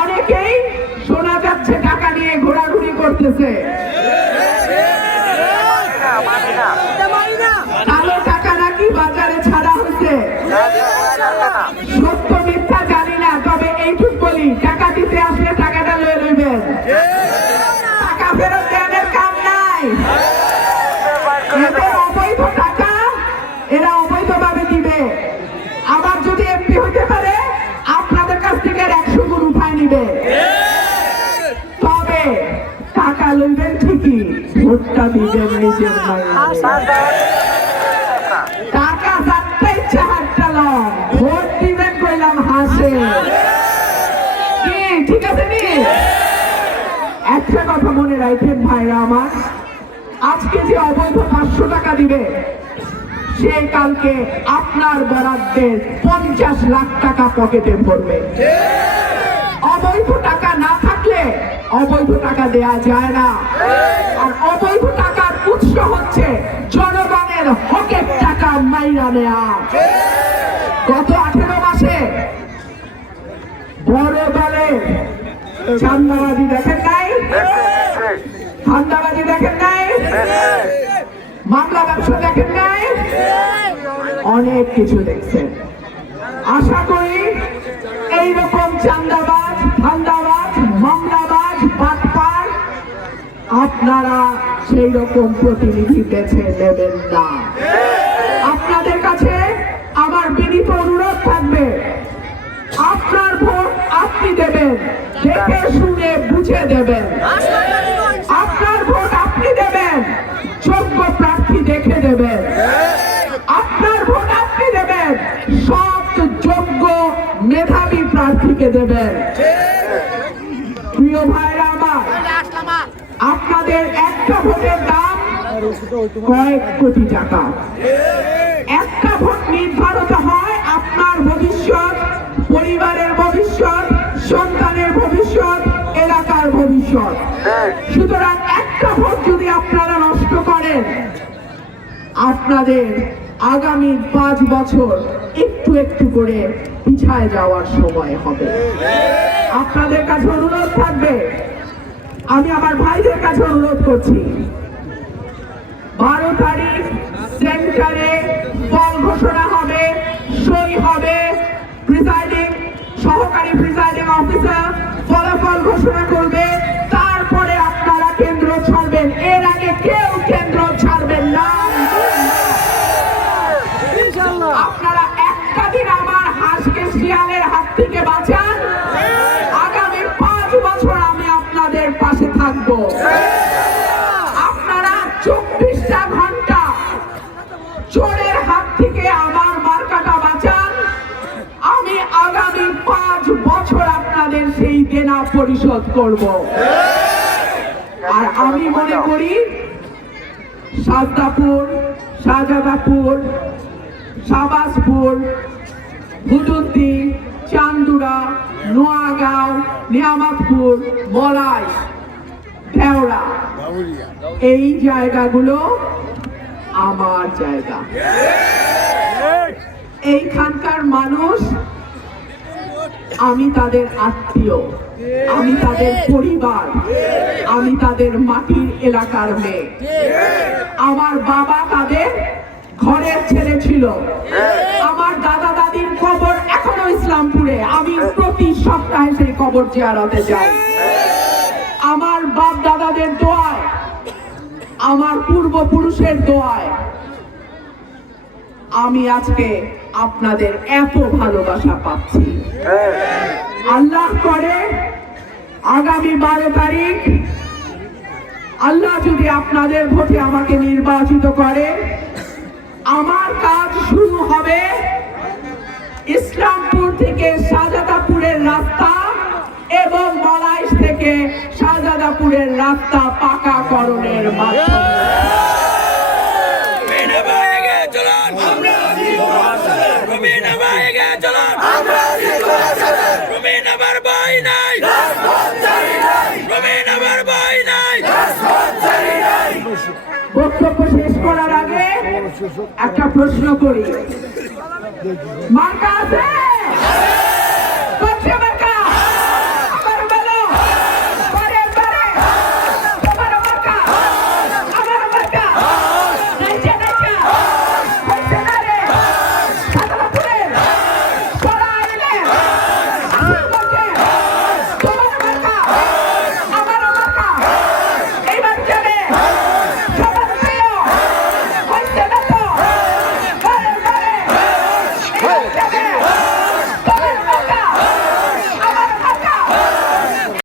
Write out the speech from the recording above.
অনেকেই শোনা যাচ্ছে টাকা নিয়ে ঘোরাঘুরি করতেছে। কালো টাকা নাকি বাজারে ছাড়া হচ্ছে। সত্য মিথ্যা জানি না, তবে এইটুক বলি, টাকা দিতে আসলে টাকাটা লয়ে নেবেন, টাকা ফেরত দেওয়ার কাম নাই। এদের অবৈধ টাকা এরা অবৈধভাবে দিবে। আবার যদি এমপি হতে পারে আপনাদের কাছ থেকে 100 গুণ উঠায় নিবে। তবে টাকা লইবেন ঠিকই, ভোটটা দিবেন নিজের টাকা যাত্রা ইচ্ছা হাতটা লন, ভোট দিবেন কইলাম হাসে। কি ঠিক আছে নি? একটা কথা মনে রাখেন ভাইরা আমার, আজকে যে অবৈধ 500 টাকা দিবে, সে কালকে আপনার বরাদ্দের 50 লাখ টাকা পকেটে ভরবে। অবৈধ টাকা না থাকলে অবৈধ টাকা দেয়া যায় না। আর অবৈধ টাকার উৎস হচ্ছে জনগণের হকের টাকা মাইরা নেয়া। গত 18 মাসে বড় দলের চান্দাবাজি দেখেন নাই, ধান্দাবাজি দেখেন নাই, মামলা ব্যবসা দেখেন নাই, অনেক কিছু দেখছেন। আশা করি এইরকম চান্দাবাজ, ধান্দাবাজ, মামলাবাজ, বাটপার আপনারা সেই রকম প্রতিনিধি বেছে নেবেন না। আপনাদের কাছে আমার বিনীত অনুরোধ থাকবে, আপনার ভোট আপনি দেবেন, দেখে শুনে বুঝে দেবেন। আপনার ভোট আপনি দেবেন, যোগ্য প্রার্থী দেখে দেবেন। আপনার ভোট আপনি দেবেন, সব যোগ্য মেধাবী প্রার্থীকে দেবেন। প্রিয় ভাইরা আমার, আপনাদের একটা ভোটের দাম কয়েক কোটি টাকা। একটা ভোট নির্ধারিত হয় আপনার ভবিষ্যৎ, পরিবারের ভবিষ্যৎ, সন্তানের ভবিষ্যৎ, এলাকার ভবিষ্যৎ। সুতরাং একটা ভোট যদি আপনারা নষ্ট করেন, আপনাদের আগামী 5 বছর একটু একটু করে পিছায় যাওয়ার সময় হবে। আপনাদের কাছে অনুরোধ থাকবে, আমি আমার ভাইদের কাছে অনুরোধ করছি, 12 তারিখ সেন্টারে ফল ঘোষণা হবে, সই হবে, সহকারী প্রিসাইডিং অফিসার ফলাফল ঘোষণা করবে, তারপরে আপনারা কেন্দ্র ছাড়বেন। এর আগে কেউ কেন্দ্র ছাড়বেন না। আপনারা একটা দিন আমার হাঁসকে শিয়ালের হাত থেকে বাঁচান, আগামী 5 বছর আমি আপনাদের পাশে থাকবো। আপনারা 24টা ঘন্টা চোরের হাত থেকে আমার মার্কাটা বাঁচান, আমি আগামী 5 বছর আপনাদের সেই দেনা পরিশোধ করব। আর আমি মনে করি সাদ্দাপুর, শাহজাদাপুর, শাহবাজপুর, হুদুদ্দি, চান্দুরা, নোয়াগাঁও, নিয়ামতপুর, বলাই, ঢেওড়া, এই জায়গাগুলো আমার জায়গা। এইখানকার মানুষ, আমি তাদের আত্মীয়, আমি তাদের পরিবার, আমি তাদের মাটির এলাকার মেয়ে। আমার বাবা তাদের ঘরের ছেলে ছিল। আমার দাদা দাদির কবর এখনো ইসলামপুরে, আমি প্রতি সপ্তাহে সেই কবর জিয়ারতে যাই। আমার বাপ দাদাদের দোয়ায়, আমার পূর্বপুরুষের দোয়ায় আমি আজকে আপনাদের এত ভালোবাসা পাচ্ছি। আল্লাহ করে আগামী 12 তারিখ আল্লাহ যদি আপনাদের ভোটে আমাকে নির্বাচিত করে, আমার কাজ শুরু হবে ইসলামপুর থেকে শাহজাদাপুরের রাস্তা এবং বলাইশ থেকে শাহজাদাপুরের রাস্তা পাকাকরণের মাধ্যমে। বক্তব্য শেষ করার আগে একটা প্রশ্ন করি, মার্কা আছে?